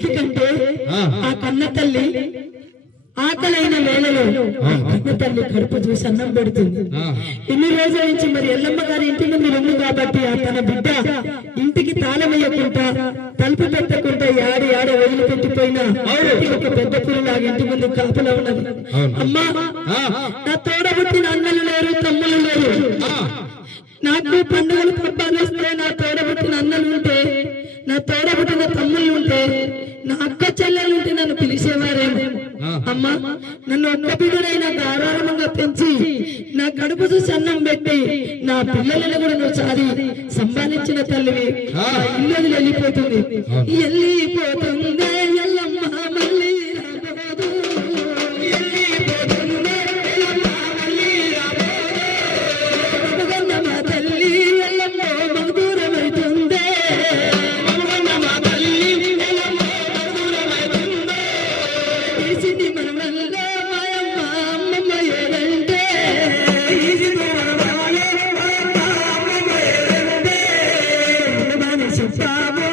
కొడుకు కంటే ఆ కన్న తల్లి ఆకలైన వేళలో కన్న తల్లి కడుపు చూసి అన్నం పెడుతుంది. ఇన్ని రోజుల నుంచి మరి ఎల్లమ్మ గారి ఇంటి ముందు ఉంది కాబట్టి ఆ తన బిడ్డ ఇంటికి తాళం వేయకుండా తలుపు పెట్టకుండా యాడి వదిలిపెట్టిపోయినా ఒక పెద్ద పులిలాగా ఇంటి ముందు కాపులా ఉన్నది. అమ్మా, నా తోడబుట్టిన అన్నలు లేరు, తమ్ముళ్ళు లేరు. నాకు పండుగలు పబ్బాలు వస్తే నా తోడబుట్టిన అన్నలు ఉంటే, నా తోడబుట్టిన తమ్ముళ్ళు ఉంటే, నా అక్క చెల్లెలు ఉంటే నన్ను పిలిచేవారేమో. అమ్మా, నన్ను ఒక్క బిడ్డనైనా ధారాళంగా పెంచి నా కడుపు చూసి అన్నం పెట్టి నా పిల్లలను కూడా నువ్వు చారి సంపాదించిన తల్లివి. ఇల్లు వెళ్ళిపోతుంది, వెళ్ళిపోతుంది ఎల్లమ్మ మళ్ళీ రాబోదు, వెళ్ళిపోతుంది ఎల్లమ్మ మళ్ళీ రాబోదు. మా తల్లి ఎల్లమ్మ బహు దూరం అవుతుంది, మా తల్లి ఎల్లమ్మ బహు దూరం అవుతుంది. తీసింది మనవల్లో మాయమ్మ అమ్మమ్మ ఏదంటే, తీసింది మనవల్లో మాయమ్మ అమ్మమ్మ ఏదంటే, చెప్పాము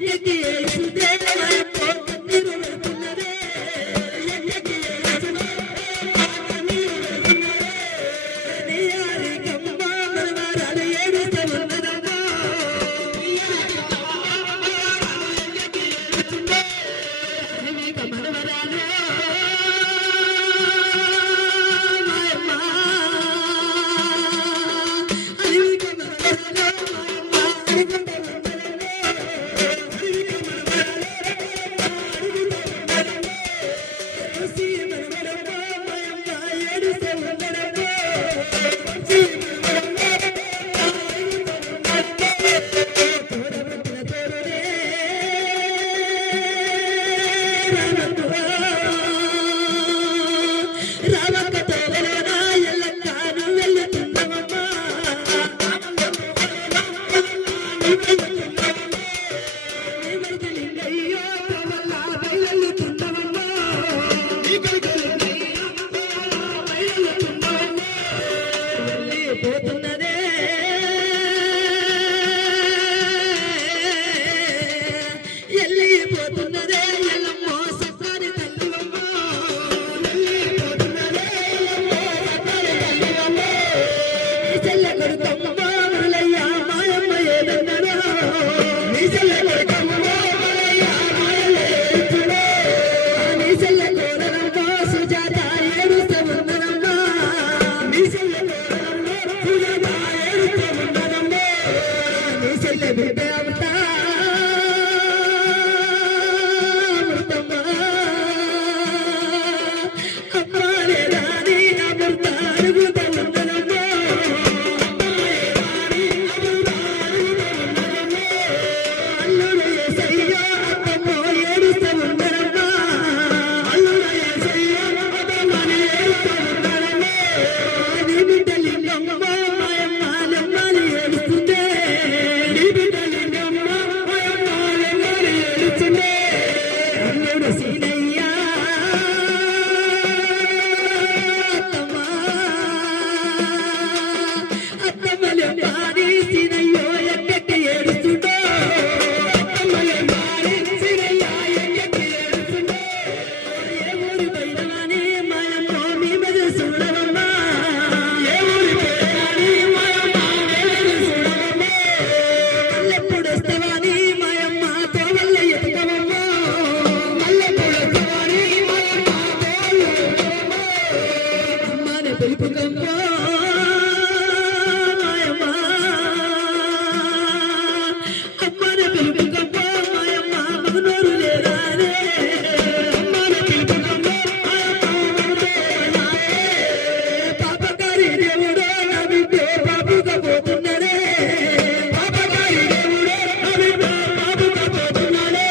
ఎక్కడికి ఏడుస్తుందే మాయమ్మ కన్నీరు పెడుతున్నదే ఎక్కడికి ఏడుస్తుందే కన్నీరు పెడుతున్నదే నీ ఆరికమ్మ మనవరాలు ఏడుస్తూ ఉన్నదమ్మా నీక మనవరాలు మాయమ్మ అలివిక మనవరాలు మాయమ్మ పోతున్నదే ఎల్లిపోతున్నదే ఎల్లమ్మో సక్కని తల్లివమ్మ ఎల్లిపోతున్నదే ఎల్లమ్మో సక్కని తల్లివమ్మ నీ చెల్ల కొడుకమ్మ మరలయ్య మాయమ్మ ఏదన్నదో నీ చెల్ల కొడుకమ్మ మరలయ్య మాయమ్మ ఏడుస్తున్నదో నీ చెల్ల కోడలమ్మ సుజాత ఏడుస్తూ ఉన్నదమ్మా నీ చెల్ల బిడ్డ అంతా అమృతమ్మా అమ్మా లేదా నీ అమృత అడుగుతూ ఉన్నదమ్మా అల్లుడు యేసయ్య అత్తమ్మ ఏడుస్తూ ఉన్నదమ్మా అల్లుడు యేసయ్య అత్తమ్మ ఏడుస్తూ ఉన్నదమ్మా నీ బిడ్డ లింగమ్మ మాయమ్మ లమ్మని ఏడుస్తుందే అల్లుడు సీనయ్య అత్తమ్మలే మారి సీనయ్యో ఎక్కడికి ఏడుస్తుందో అత్తమ్మలే మారి సీనయ్య ఎక్కడికి ఏడుస్తుందో ఏ ఊరి పోయినవాని మాయమ్మ మీ మీద చూడవమ్మా ఏ ఊరి పోయినవాని మాయమ్మ మీ మీద చూడవమ్మా మళ్ళెప్పుడు వస్తావని మాయమ్మ తోవల్ల ఎత్తుకవమ్మా అమ్మని పిలుపుకమ్మా మాయమ్మ అమ్మని పిలుపుకమ్మా మాయమ్మ మగనోరు లేరానే అమ్మని పిలుపుకమ్మా పాపకారి దేవుడో నా బిడ్డ పాపుగా పోతున్నదే పాపకారి దేవుడో నా బిడ్డ పాపుగా పోతున్నదే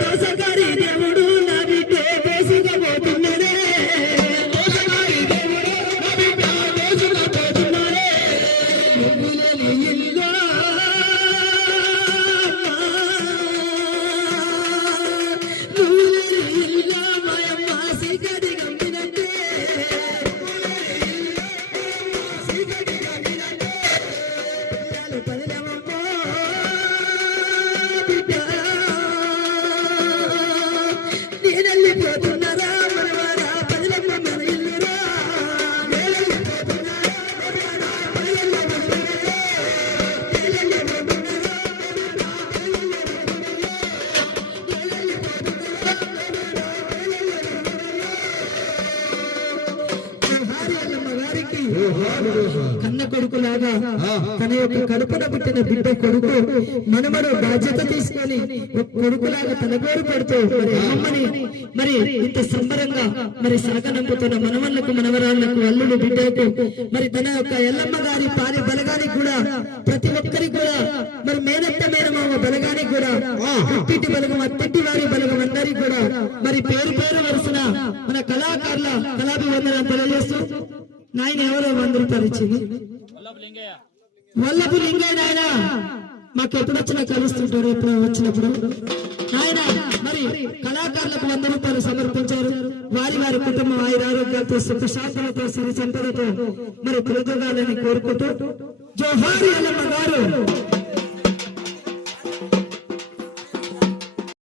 దోసకారి దేవుడు నా బిడ్డ దేశుగా పోతున్నదే దోసకారి దేవుడు నా బిడ్డ దేశుగా పోతున్నదే ముగ్గులేని ఇల్లు ముగ్గులేని ఇల్లు మాయమ్మ సీకటి గమ్మినట్టే సీకటి గమ్మినట్టే పిల్లలు పదిలవమ్మ బిడ్డ నేనెళ్ళిపోతున్నారా మనవారా పదిలమ్మ మన ఇల్లురా నేనెళ్ళిపోతున్నారా మనవారా పదిలమ్మ మన ఇల్లురా నేనెళ్ళిపోతున్నారా కన్న కొడుకులాగా తన యొక్క కడుపున పుట్టిన బిడ్డ కొడుకు మనమడు బాధ్యత తీసుకొని ఒక కొడుకులాగా తన గోరు పడుతూ మరి అమ్మని మరి ఇంత సంబరంగా మరి సాగనంపుతున్న మనవళ్లకు మనవరాళ్లకు అల్లుడు బిడ్డకు మరి తన యొక్క ఎల్లమ్మ గారి పారి బలగానికి కూడా ప్రతి ఒక్కరికి కూడా మరి మేనత్త మేనమామ బలగానికి కూడా పుట్టింటి బలగం అత్తింటి వారి బలగం అందరికి కూడా మరి పేరు పేరు వరుసన మన కళాకారుల కళాభివందనం తెలియజేస్తూ నాయన ఎవరో 100 రూపాయలు ఇచ్చింది వల్లపు లింగయ్య నాయన మాకు ఎప్పుడు వచ్చినా కలుస్తుంటారు ఎప్పుడు వచ్చినప్పుడు ఆయన మరి కళాకారులకు 100 రూపాయలు సమర్పించారు వారి వారి కుటుంబం ఆయురారోగ్యాలతో సుఖశాంతులతో సిరి సంపదతో మరి తిరగగాలని కోరుకుంటూ జోహారి ఎల్లమ్మ గారు